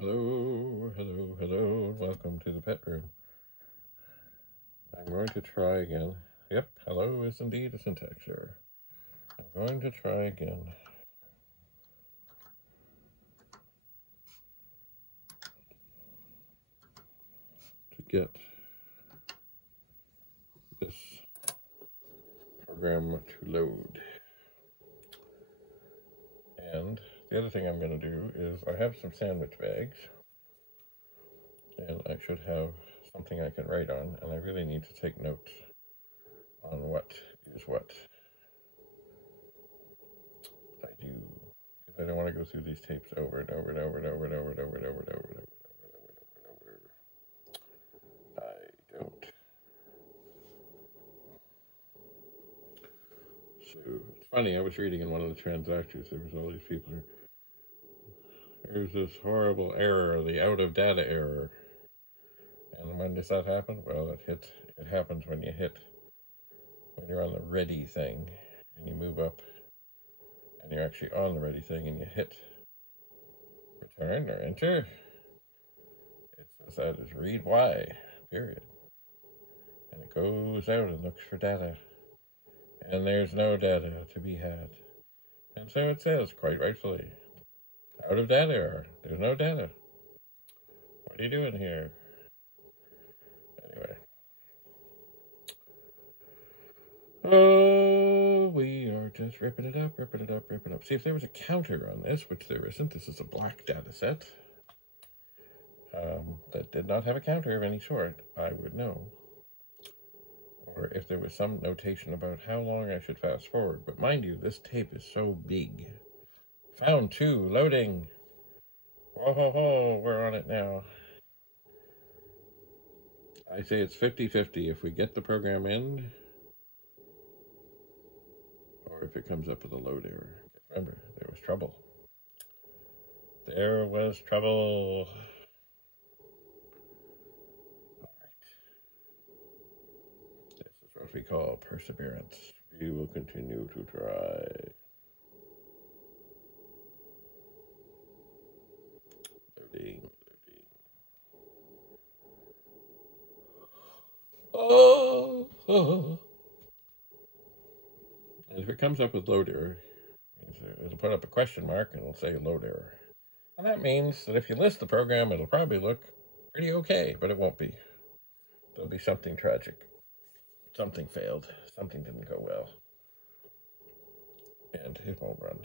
Hello, hello, hello, welcome to the pet room. I'm going to try again. Yep, hello is indeed a syntax error. I'm going to try again. To get this program to load. And the other thing I'm going to do is I have some sandwich bags. And I should have something I can write on, and I really need to take notes on what is what I do, because I don't want to go through these tapes over and over and over and over and over and over and over and over and over and over. I don't. So it's funny, I was reading in one of the transactions, there was all these people who, there's this horrible error, the out of data error. And when does that happen? Well, it happens when you're on the ready thing and you move up and you're actually on the ready thing and you hit return or enter. It says that is read Y, period. And it goes out and looks for data. And there's no data to be had. And so it says, quite rightfully, out of data error. There's no data. What are you doing here? Anyway. Oh, we are just ripping it up. See, if there was a counter on this, which there isn't, this is a black data set that did not have a counter of any sort, I would know. Or if there was some notation about how long I should fast forward. But mind you, this tape is so big. Found 2, loading. Whoa, ho, ho, we're on it now. I say it's 50-50 if we get the program in, or if it comes up with a load error. Remember, there was trouble. There was trouble. All right. This is what we call perseverance. We will continue to try. Loading. Oh. And if it comes up with load error, it'll put up a question mark and it'll say load error. And that means that if you list the program, it'll probably look pretty okay, but it won't be. There'll be something tragic. Something failed. Something didn't go well. And it won't run.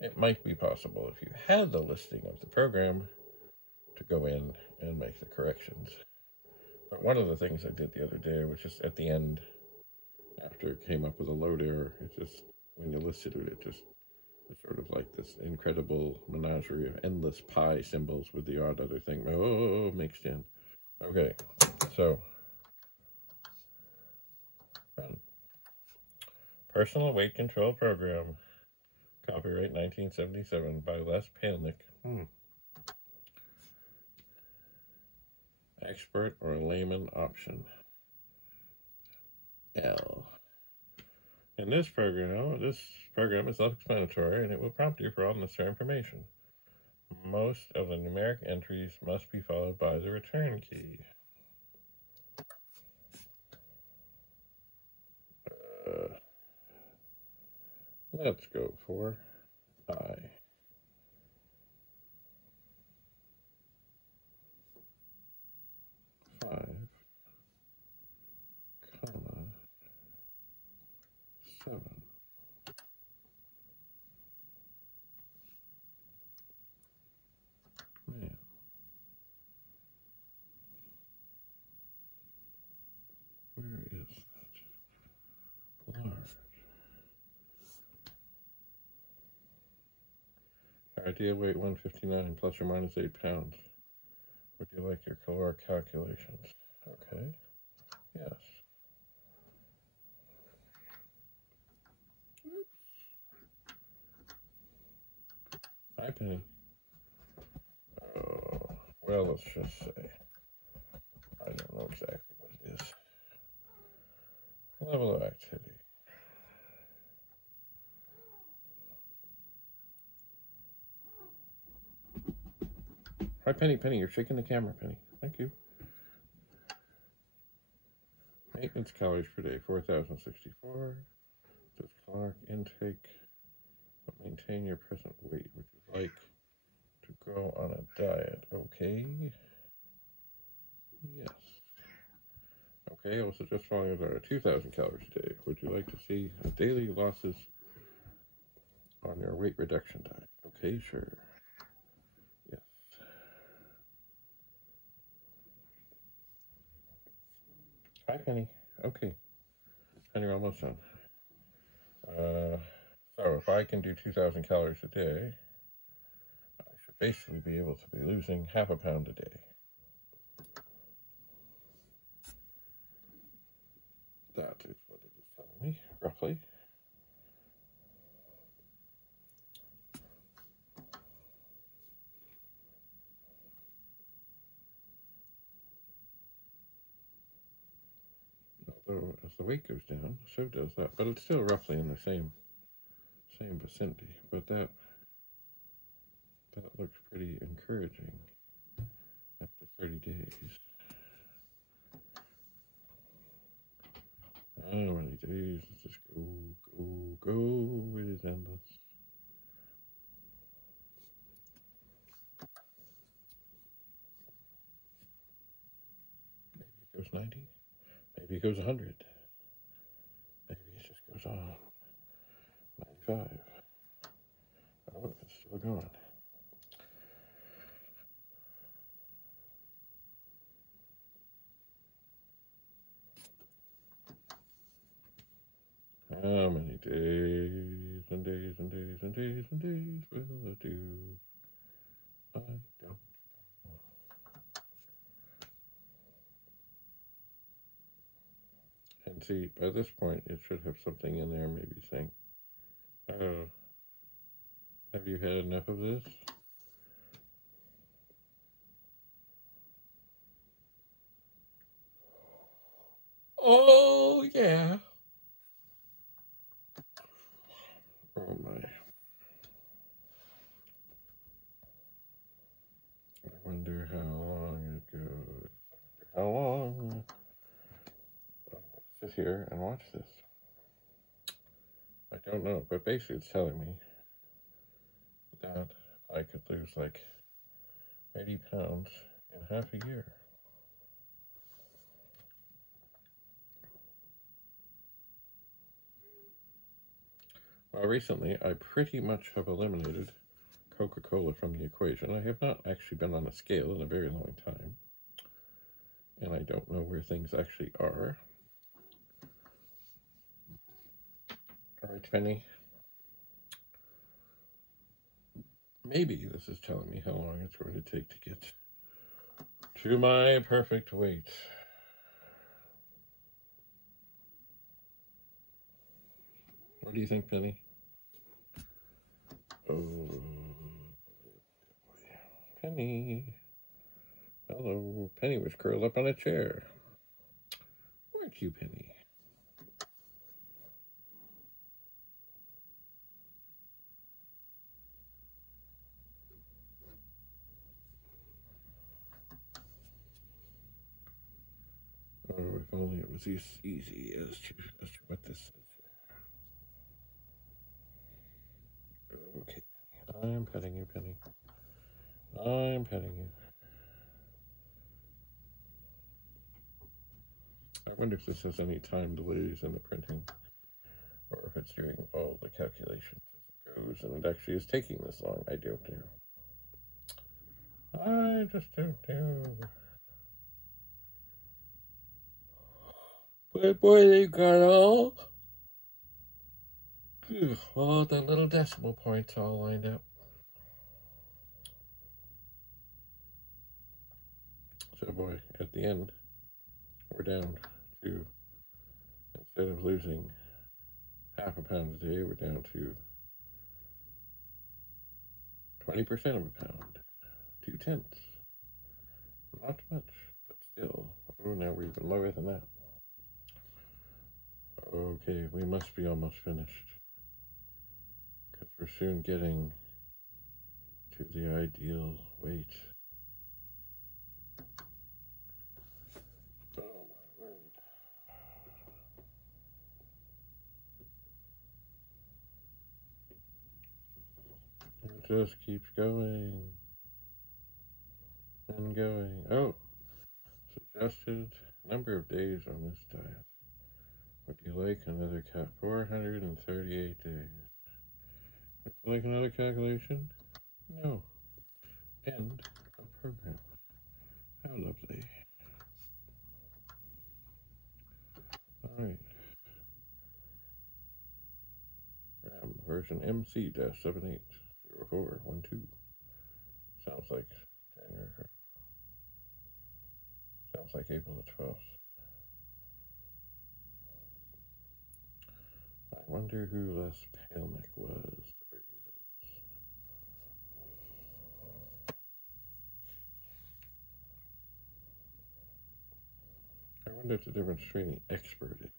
It might be possible if you had the listing of the program to go in and make the corrections. But one of the things I did the other day was just at the end, after it came up with a load error, it just, when you listed it, it just was sort of like this incredible menagerie of endless pi symbols with the odd other thing, mixed in. Okay, so, run. Personal Weight Control Program, copyright 1977 by Les Pannick. Expert or layman option. L. In this program is self-explanatory and it will prompt you for all necessary information. Most of the numeric entries must be followed by the return key. Let's go for I. 5, comma, 7. Man. Where is that? Large. Ideal weight 159 plus or minus 8 pounds. Would you like your caloric calculations? Okay. Yes. Hi, Penny. Oh, well, let's just say, I don't know exactly what it is. Level of activity. Hi, Penny. Penny, you're shaking the camera, Penny. Thank you. Maintenance calories per day, 4,064. Says caloric intake. But maintain your present weight. Would you like to go on a diet? Okay. Yes. Okay, also just following us are 2,000 calories a day. Would you like to see daily losses on your weight reduction diet? Okay, sure. Yes. Hi, Penny. Okay. And you're almost done. So if I can do 2,000 calories a day, I should basically be able to be losing half a pound a day. That is what it is telling me, roughly. Although as the weight goes down, so does that. But it's still roughly in the same vicinity. But that looks pretty encouraging after 30 days. How many days? Let's just go, go, go. It is endless. Maybe it goes 90. Maybe it goes 100. Maybe it just goes on. 95. Oh, it's still going. How many days and days and days and days and days will it do? I don't know. And see, by this point, it should have something in there maybe saying, have you had enough of this? Oh, yeah. Oh, my. I wonder how long it goes. How long? Sit here and watch this. I don't know, but basically it's telling me that I could lose like 80 pounds in half a year. Well, recently I pretty much have eliminated Coca-Cola from the equation. I have not actually been on a scale in a very long time, and I don't know where things actually are. All right, Penny. Maybe this is telling me how long it's going to take to get to my perfect weight. What do you think, Penny? Oh, Penny. Hello. Penny was curled up on a chair. Weren't you, Penny? Oh, if only it was as easy as to what this says. Okay. I'm petting you, Penny. I'm petting you. I wonder if this has any time delays in the printing, or if it's doing all the calculations as it goes, and it actually is taking this long. I don't know. I just don't know. But boy, they got all the little decimal points all lined up. So boy, at the end, we're down to, instead of losing half a pound a day, we're down to 20% of a pound, 2/10. Not much, but still. Oh, now we're even lower than that. Okay, we must be almost finished, because we're soon getting to the ideal weight. just keeps going and going. Oh, suggested number of days on this diet. Would you like another 438 days. Would you like another calculation? No. End of program. How lovely. Alright. RAM version MC-780412. Sounds like January. Sounds like April the 12th. I wonder who Les Palnick was. There he is. I wonder what the difference between the expert is.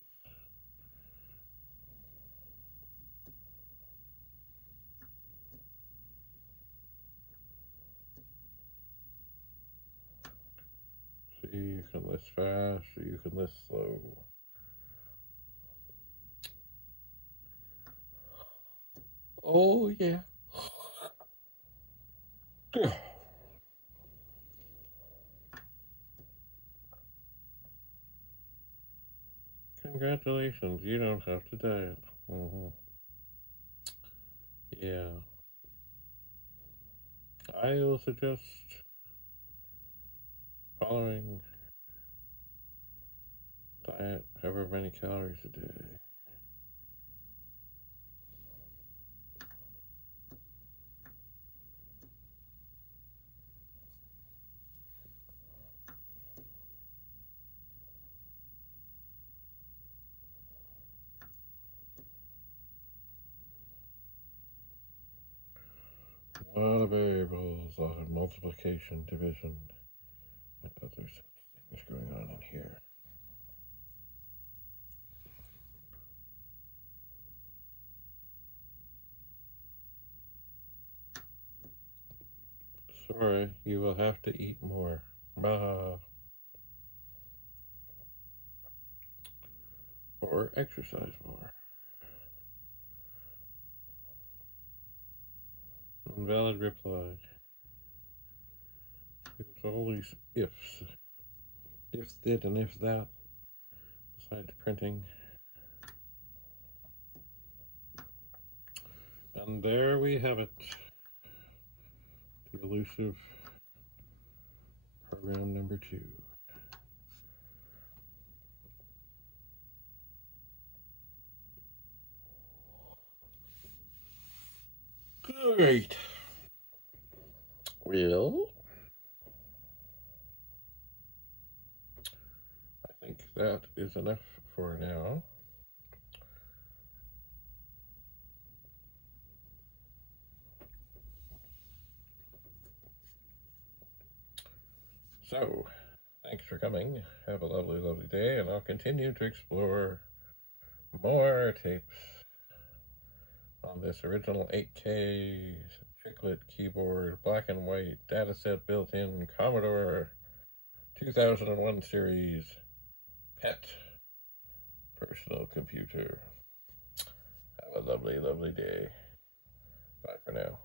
See, you can list fast or you can list slow. Oh, yeah. Congratulations, you don't have to diet. Yeah. I will suggest following diet however many calories a day. A lot of variables, a lot of multiplication, division, and other things going on in here. Sorry, you will have to eat more. Or exercise more. Invalid reply. There's all these ifs. If that and if that. Besides printing. And there we have it. The elusive program number 2. Great. Well, I think that is enough for now. So, thanks for coming. Have a lovely, lovely day, and I'll continue to explore more tapes on this original 8K Chiclet keyboard, black and white, Datasette built-in, Commodore 2001 series PET personal computer. Have a lovely, lovely day. Bye for now.